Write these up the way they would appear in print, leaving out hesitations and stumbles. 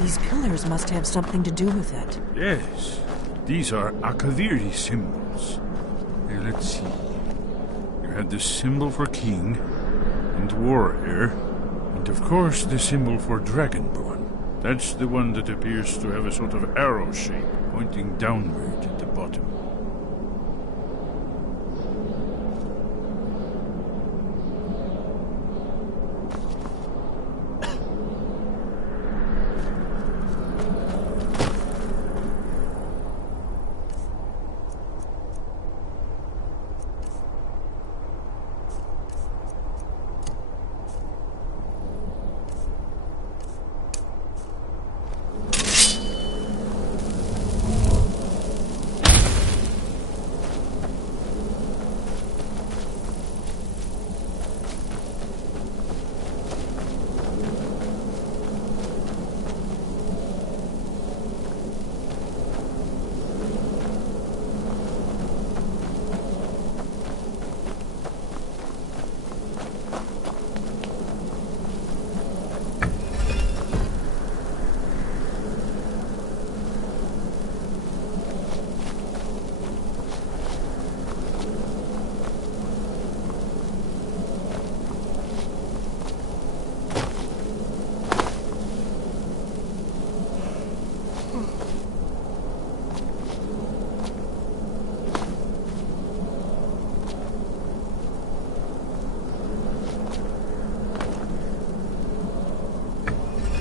These pillars must have something to do with it. Yes, these are Akaviri symbols. Here, let's see. You have the symbol for king, and warrior, and of course the symbol for dragonborn. That's the one that appears to have a sort of arrow shape pointing downward at the bottom.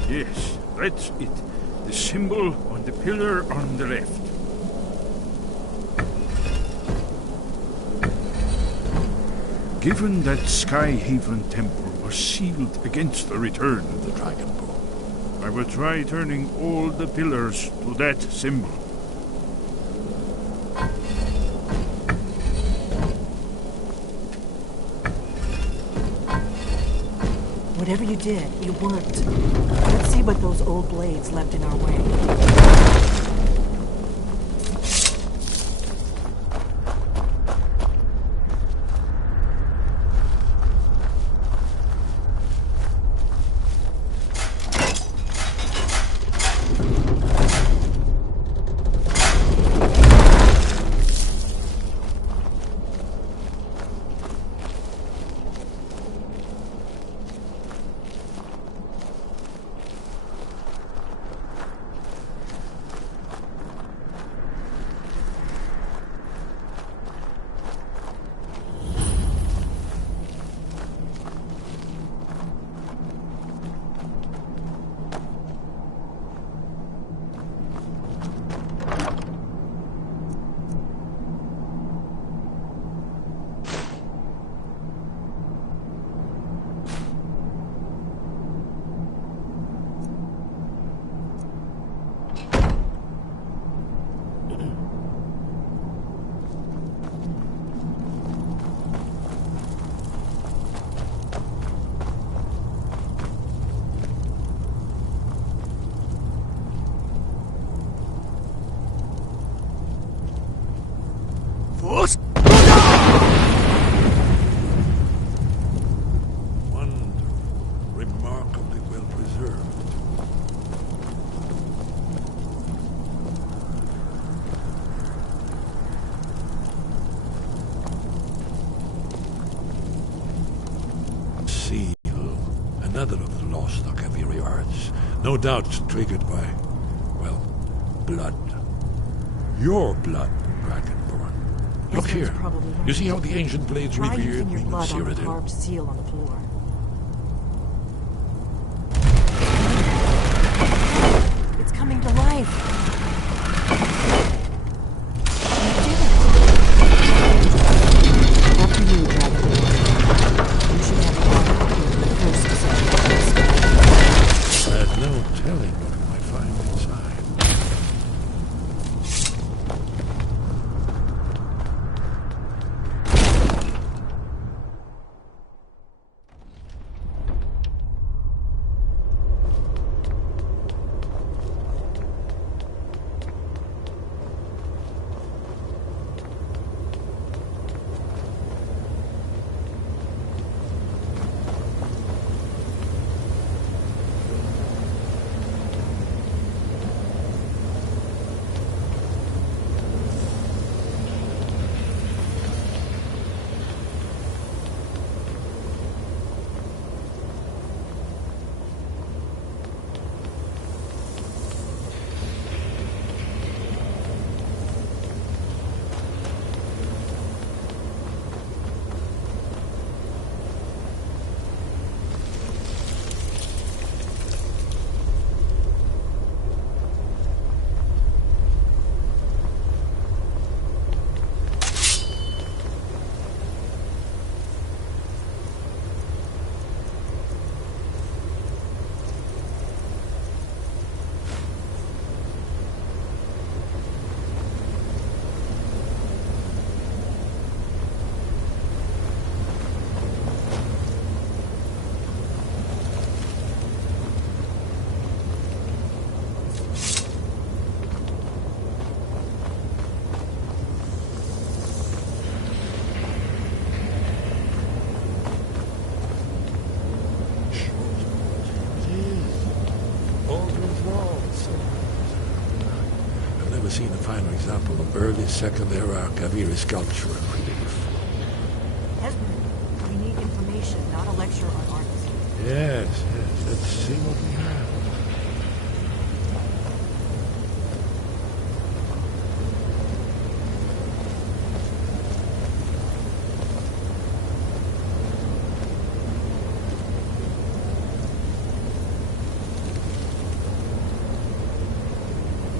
Yes, that's it. The symbol on the pillar on the left. Given that Skyhaven Temple was sealed against the return of the Dragonborn, I will try turning all the pillars to that symbol. Whatever you did, it worked. Let's see what those old blades left in our way. Remarkably well preserved. Seal, another of the lost Akaviri arts, no doubt triggered by, well, blood. Your blood, Dragonborn. Look here. You see how the ancient blades Try revered using your me with blood on the Cyrodiil? carved seal on the floor. It's coming to life. You did it. After you, Dragonborn. You should have a lot of the first such I had no telling what we might find inside. never seen a finer example of early Second Era Kaviri sculpture and relief. Esmond, we need information, not a lecture on art. Yes. Let's see what we have.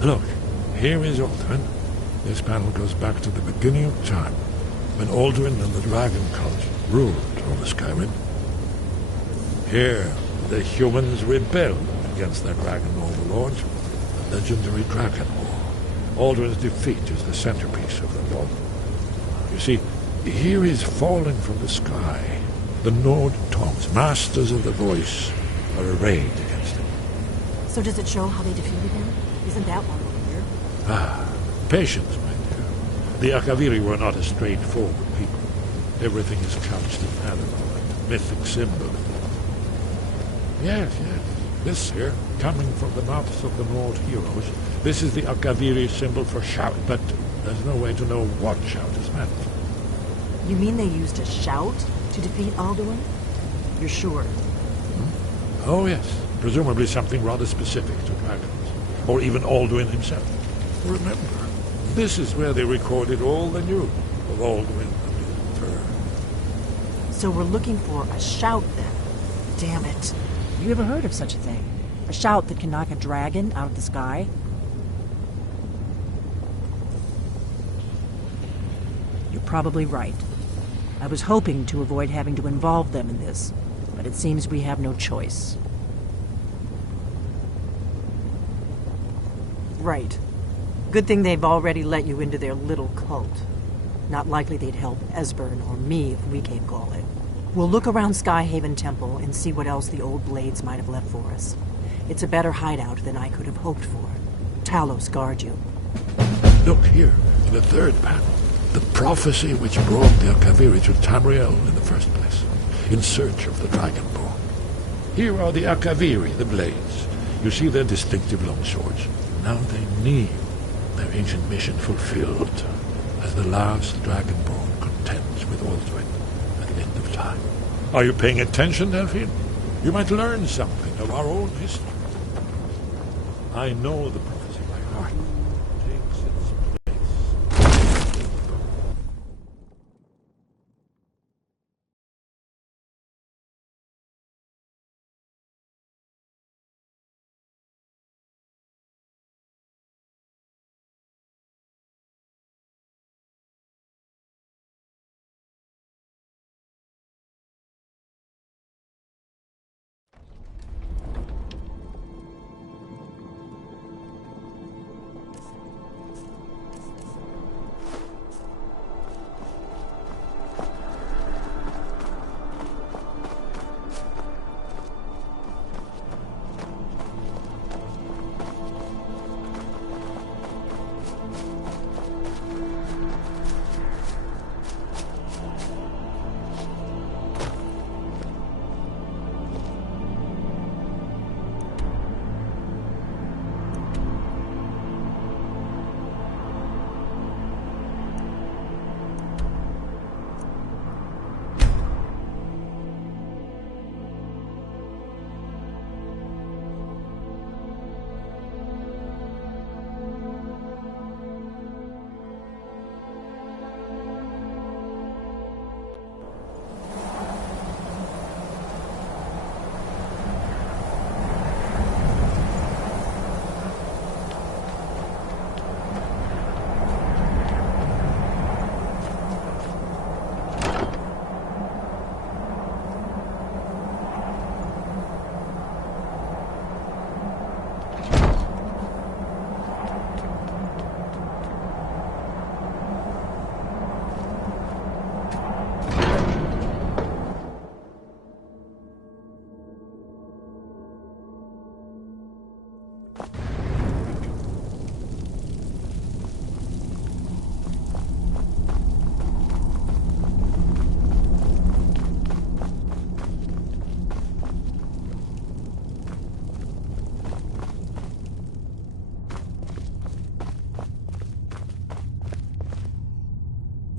Look, here is Alduin. This panel goes back to the beginning of time, when Alduin and the Dragon Cult ruled over Skyrim. Here, the humans rebelled against their dragon overlord, the legendary Dragon War. Alduin's defeat is the centerpiece of the war. You see, here is falling from the sky. The Nord Tongs, masters of the voice, are arrayed against him. So does it show how they defeated him? Isn't that one over here? Patience, my dear. The Akaviri were not a straightforward people. Everything is couched in parallel and mythic symbolism. Yes. This here, coming from the mouths of the Nord heroes, this is the Akaviri symbol for shout, but there's no way to know what shout is meant. You mean they used a shout to defeat Alduin? You're sure? Oh, yes. Presumably something rather specific to dragons. Or even Alduin himself. Remember, this is where they recorded all they knew of Alduin and his fur. So we're looking for a shout then. Damn it. You ever heard of such a thing? A shout that can knock a dragon out of the sky? You're probably right. I was hoping to avoid having to involve them in this, but it seems we have no choice. Right. Good thing they've already let you into their little cult. Not likely they'd help Esbern or me if we came calling. We'll look around Skyhaven Temple and see what else the old blades might have left for us. It's a better hideout than I could have hoped for. Talos guard you. Look here, in the third panel. The prophecy which brought the Akaviri to Tamriel in the first place, in search of the Dragonborn. Here are the Akaviri, the blades. You see their distinctive long swords. Now they kneel, their ancient mission fulfilled, as the last Dragonborn contends with Alduin at the end of time. Are you paying attention, Delphine? You might learn something of our own history. I know the prophecy by heart. It takes its place.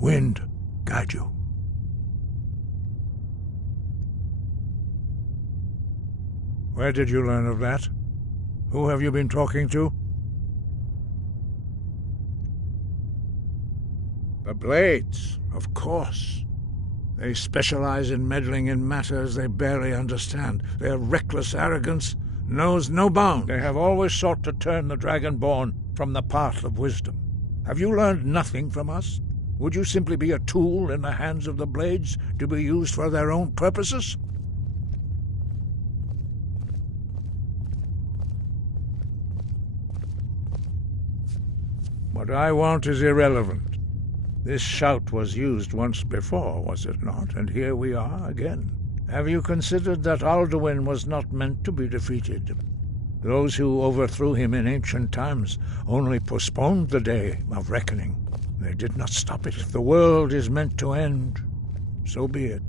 Wind guide you. Where did you learn of that? Who have you been talking to? The Blades, of course. They specialize in meddling in matters they barely understand. Their reckless arrogance knows no bound. They have always sought to turn the Dragonborn from the path of wisdom. Have you learned nothing from us? Would you simply be a tool in the hands of the Blades to be used for their own purposes? What I want is irrelevant. This shout was used once before, was it not? And here we are again. Have you considered that Alduin was not meant to be defeated? Those who overthrew him in ancient times only postponed the day of reckoning. They did not stop it. If the world is meant to end, so be it.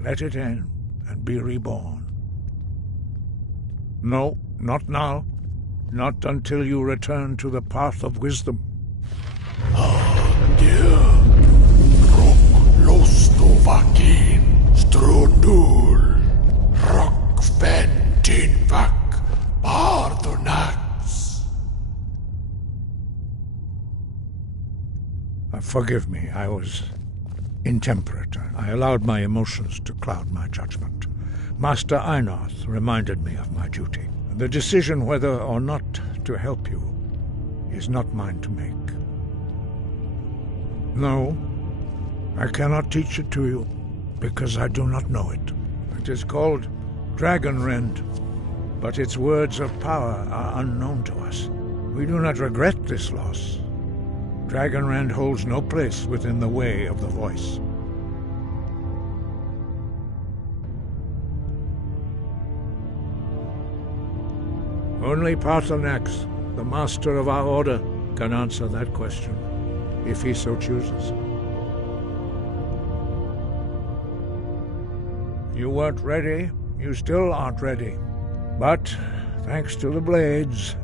Let it end and be reborn. No, not now. Not until you return to the path of wisdom. Forgive me, I was intemperate. I allowed my emotions to cloud my judgment. Master Einarth reminded me of my duty. The decision whether or not to help you is not mine to make. No, I cannot teach it to you, because I do not know it. It is called Dragonrend, but its words of power are unknown to us. We do not regret this loss. Dragonrend holds no place within the way of the voice. Only Paarthurnax, the master of our order, can answer that question, if he so chooses. You weren't ready, you still aren't ready. But, thanks to the Blades,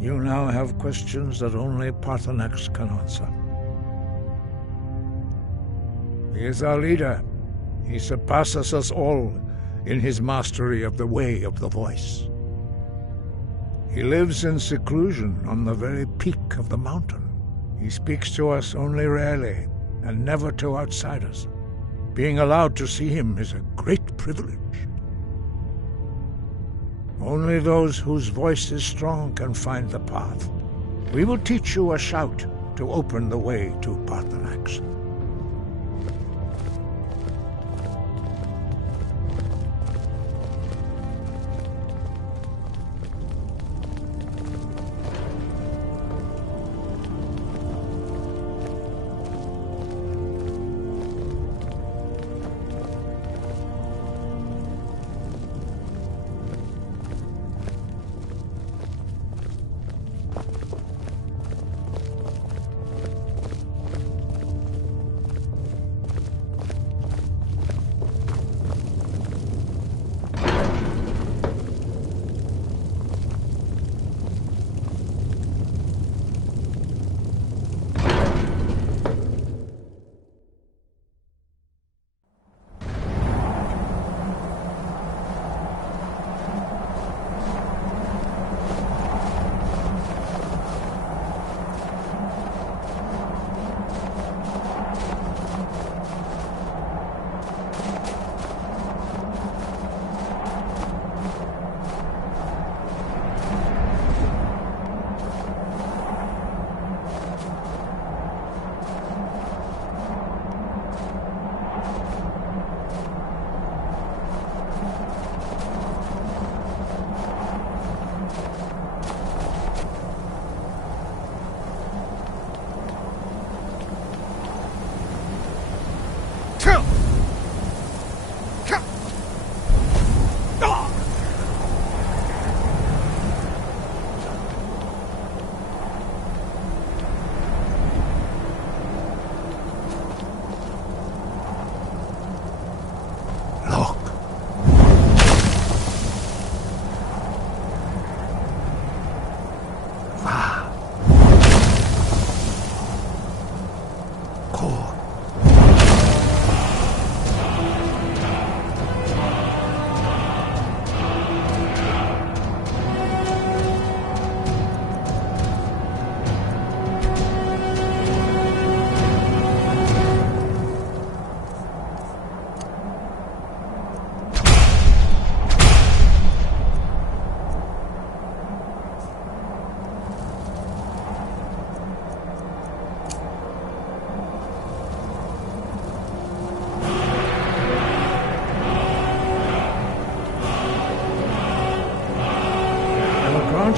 you now have questions that only Paarthurnax can answer. He is our leader. He surpasses us all in his mastery of the way of the voice. He lives in seclusion on the very peak of the mountain. He speaks to us only rarely, and never to outsiders. Being allowed to see him is a great privilege. Only those whose voice is strong can find the path. We will teach you a shout to open the way to Paarthurnax.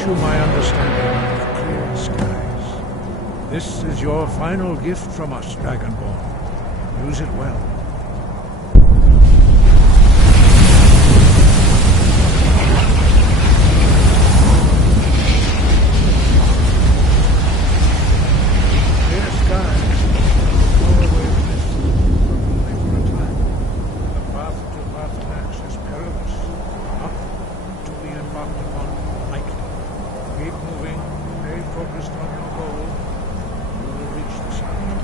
you my understanding of clear skies. This is your final gift from us, Dragonborn. Use it well. Clear skies blow away the mist, but only for a time. The path to Vatanax is perilous, not to be embarked upon lightly. Keep moving, stay focused on your goal. You will reach the summit.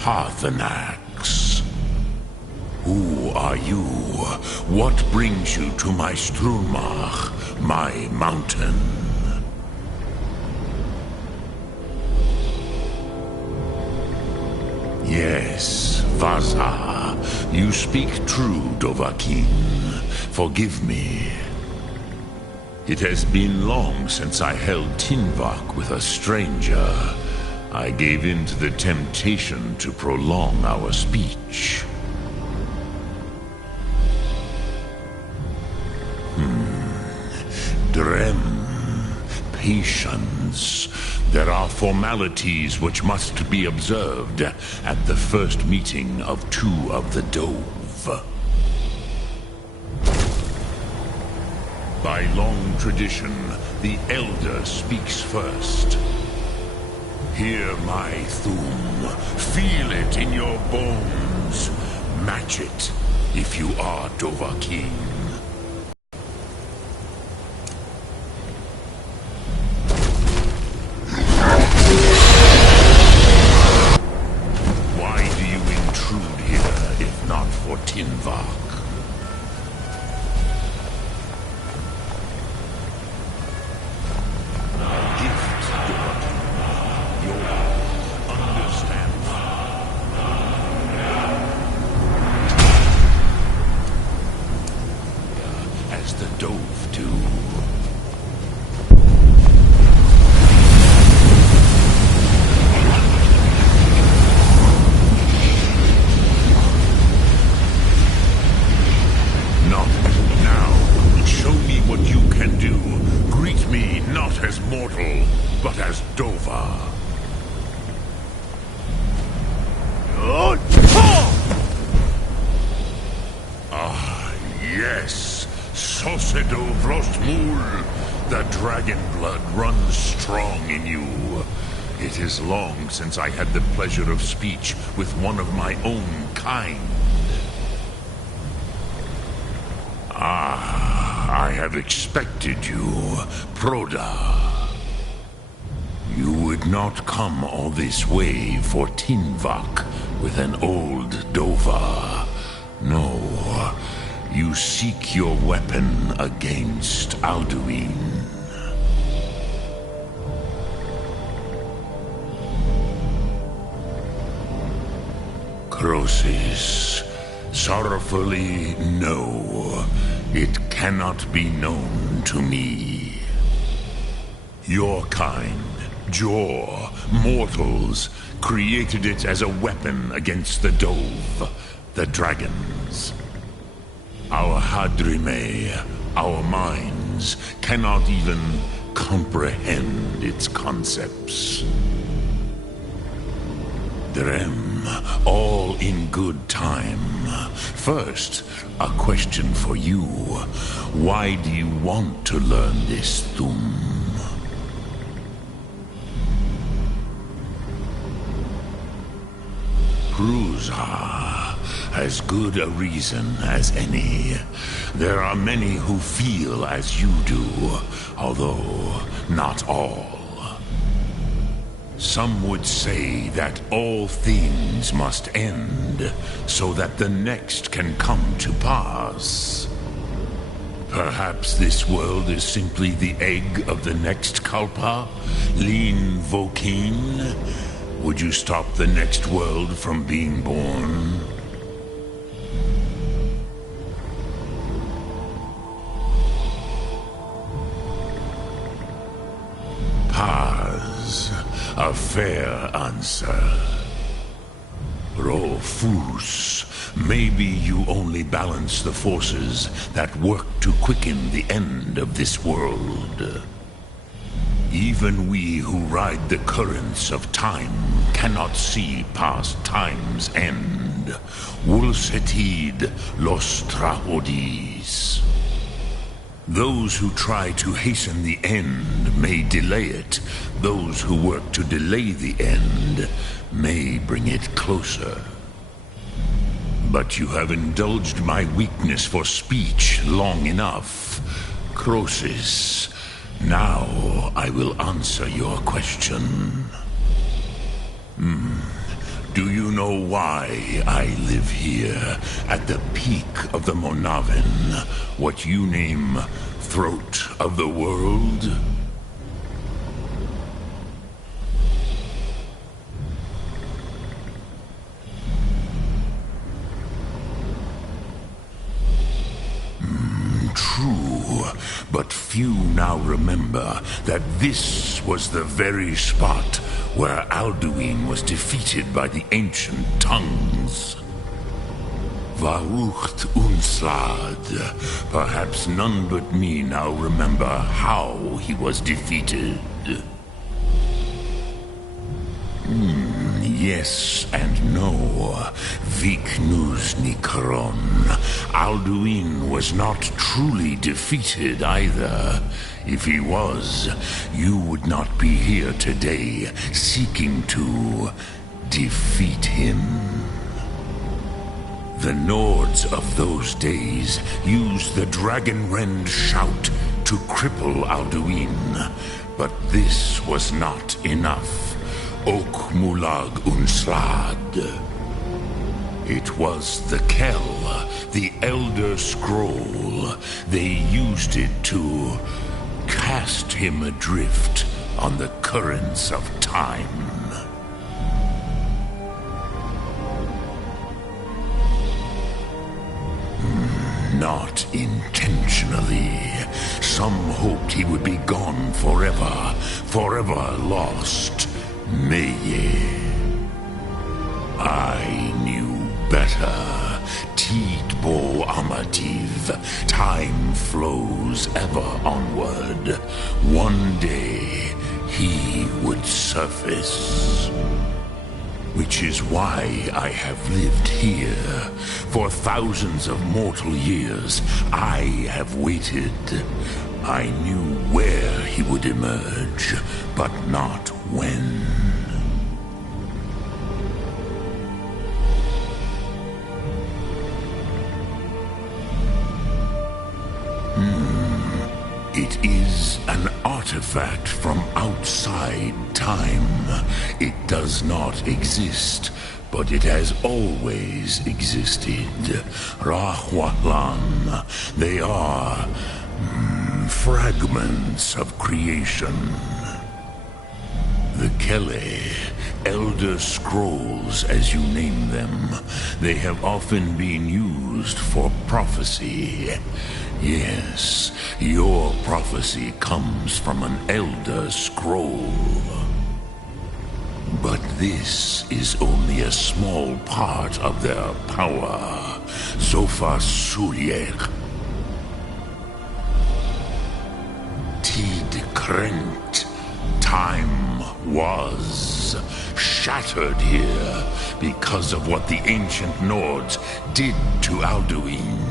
Parthenax. Who are you? What brings you to my Strunmach, my mountain? Yes, Vaza, you speak true, Dovahkiin. Forgive me. It has been long since I held Tinvak with a stranger. I gave in to the temptation to prolong our speech. Drem, patience. There are formalities which must be observed at the first meeting of two of the Dove. By long tradition, the Elder speaks first. Hear my Thum. Feel it in your bones. Match it if you are Dovahkiin. Why do you intrude here if not for Tinvak? The dragon blood runs strong in you. It is long since I had the pleasure of speech with one of my own kind. I have expected you, Proda. You would not come all this way for Tinvak with an old Dova. No. You seek your weapon against Alduin. Croesus, sorrowfully, no. It cannot be known to me. Your kind, Jor, mortals, created it as a weapon against the Dove, the dragons. Our Hadrime, our minds, cannot even comprehend its concepts. Drem, all in good time. First, a question for you. Why do you want to learn this Thum? Prusa. As good a reason as any. There are many who feel as you do, although not all. Some would say that all things must end, so that the next can come to pass. Perhaps this world is simply the egg of the next Kalpa, Lin Vokin. Would you stop the next world from being born? A fair answer. Rofus, maybe you only balance the forces that work to quicken the end of this world. Even we who ride the currents of time cannot see past time's end. Wulsetid los trahodis. Those who try to hasten the end may delay it. Those who work to delay the end may bring it closer. But you have indulged my weakness for speech long enough. Croesus, now I will answer your question. Do you know why I live here, at the peak of the Monavin, what you name Throat of the World? True, but few now remember that this was the very spot where Alduin was defeated by the ancient tongues. Varucht Unslad. Perhaps none but me now remember how he was defeated. Yes and no. Viknus Nikron. Alduin was not truly defeated either. If he was, you would not be here today seeking to defeat him. The Nords of those days used the Dragonrend shout to cripple Alduin, but this was not enough. Ok Mulag Unslad. It was the Kell, the Elder Scroll. They used it to cast him adrift on the currents of time. Not intentionally. Some hoped he would be gone forever, forever lost. Meye. I knew better. Tidbo Amativ. Time flows ever onward. One day he would surface. Which is why I have lived here. For thousands of mortal years, I have waited. I knew where he would emerge, but not when. It is an artifact from outside time. It does not exist, but it has always existed. Rahwatlan. They are fragments of creation. The Kele, Elder Scrolls as you name them, they have often been used for prophecy. Yes, your prophecy comes from an Elder Scroll. But this is only a small part of their power. Sofa Suliek. Tid Krent. Time was shattered here because of what the ancient Nords did to Alduin.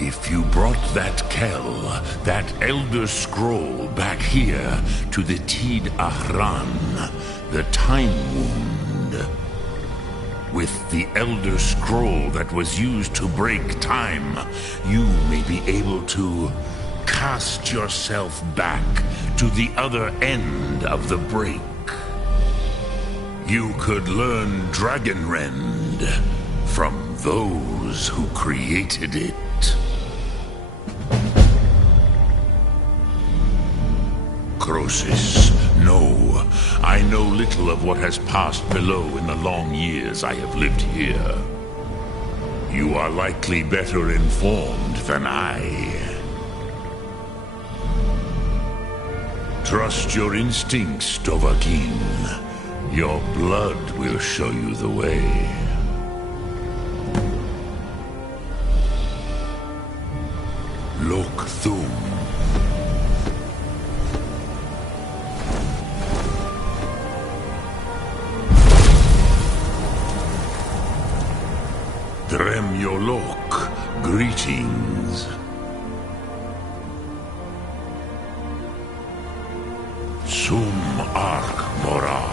If you brought that Kell, that Elder Scroll back here to the Tid Ahran, the Time Wound, with the Elder Scroll that was used to break time, you may be able to cast yourself back to the other end of the break. You could learn Dragonrend from those who created it. Crosis, no. I know little of what has passed below in the long years I have lived here. You are likely better informed than I. Trust your instincts, Dovahkiin. Your blood will show you the way. Lok Thum. Drem Yolok, greetings. Sum Ark Mora.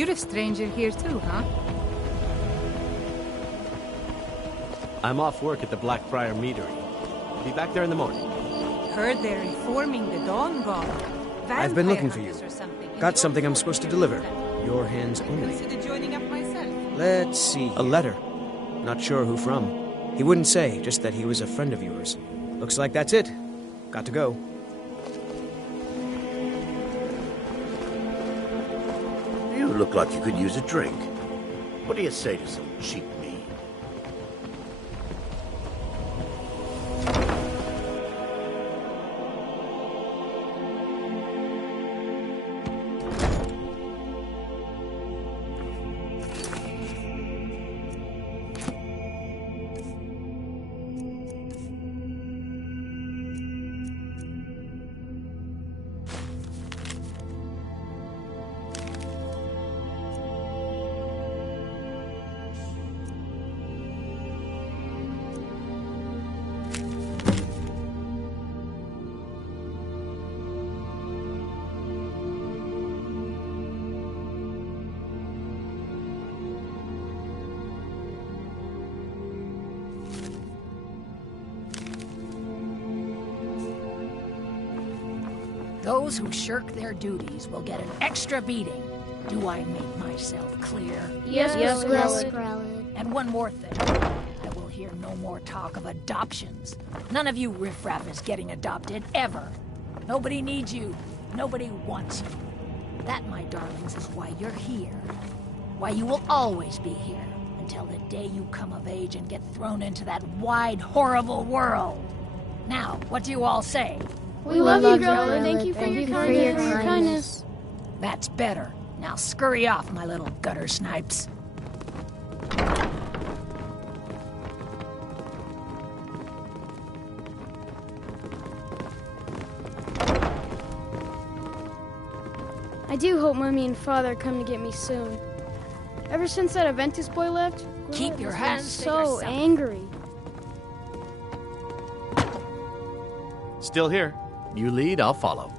You're a stranger here too, huh? I'm off work at the Blackfriar Meadery. I'll be back there in the morning. Heard they're reforming the Dawn God. I've been looking for you. Got something I'm supposed to deliver. Your hands only. Consider joining up myself. Let's see. A letter. Not sure who from. He wouldn't say, just that he was a friend of yours. Looks like that's it. Got to go. You look like you could use a drink. What do you say to some cheap meat? Those who shirk their duties will get an extra beating. Do I make myself clear? Yes, Skrellig. And one more thing. I will hear no more talk of adoptions. None of you riffraff is getting adopted, ever. Nobody needs you. Nobody wants you. That, my darlings, is why you're here. Why you will always be here, until the day you come of age and get thrown into that wide, horrible world. Now, what do you all say? We love you, Growler. Thank you for your kindness. That's better. Now scurry off, my little gutter snipes. I do hope Mummy and Father come to get me soon. Ever since that Aventus boy left, Keep your hands to so yourself. angry. Still here. You lead, I'll follow.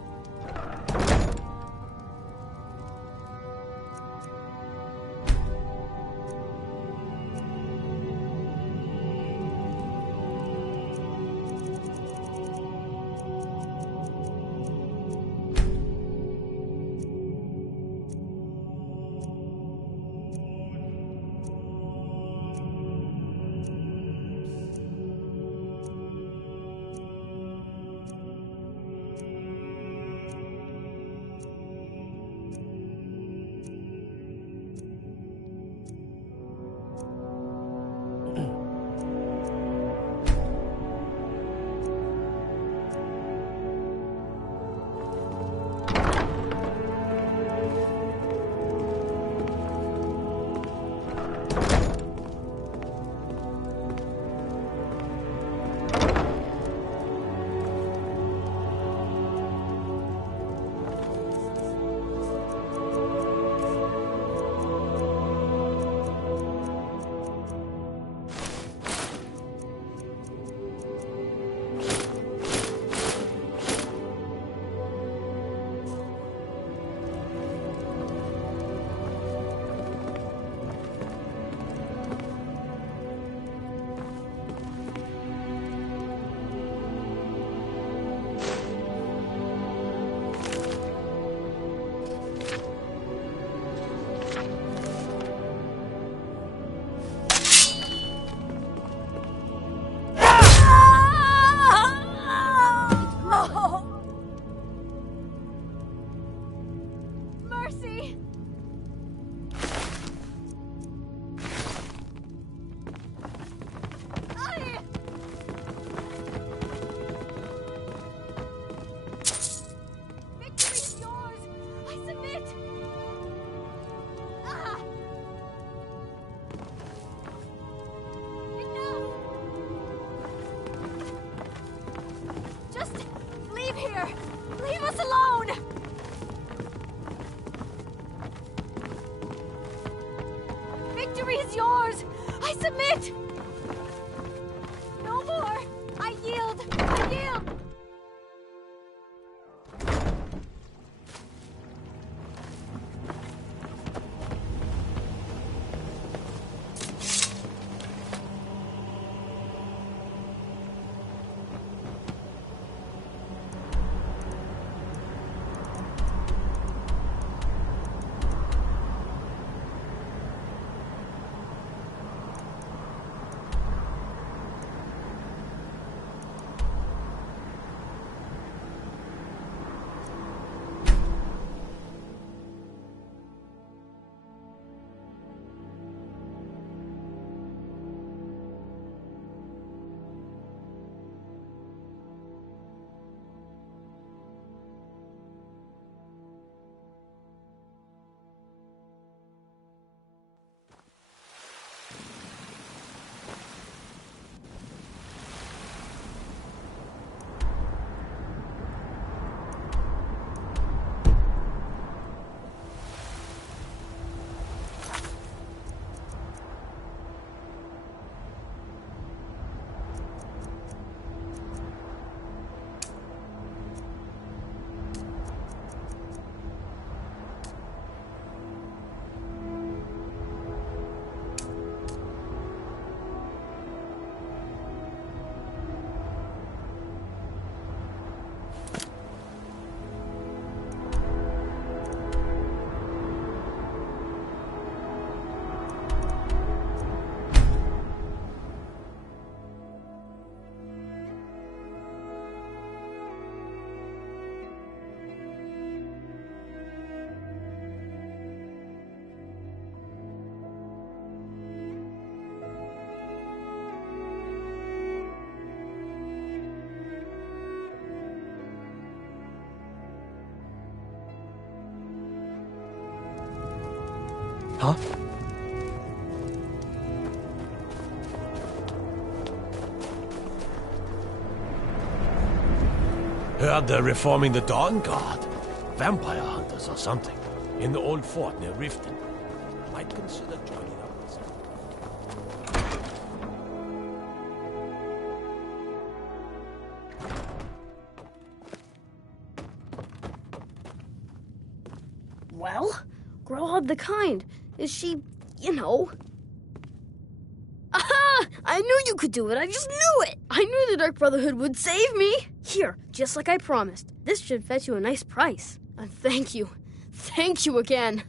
Victory is yours! I submit! No more! I yield! I yield! Huh? Heard they're reforming the Dawn Guard. Vampire hunters or something. In the old fort near Riften. Might consider joining up with them. Well, Growhub the Kind. Is she, Aha! I knew you could do it. I just knew it. I knew the Dark Brotherhood would save me. Here, just like I promised. This should fetch you a nice price. And thank you. Thank you again.